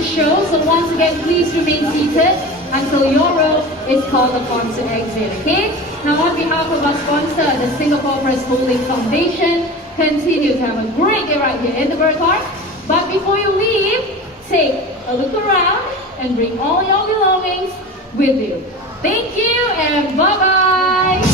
the show. So once again, please remain seated until your row is called upon to exit, okay? Now on behalf of our sponsor, the Singapore Press Holding Foundation, continue to have a great day right here in the Bird Park. But before you leave, take a look around and bring all your belongings with you. Thank you and bye-bye!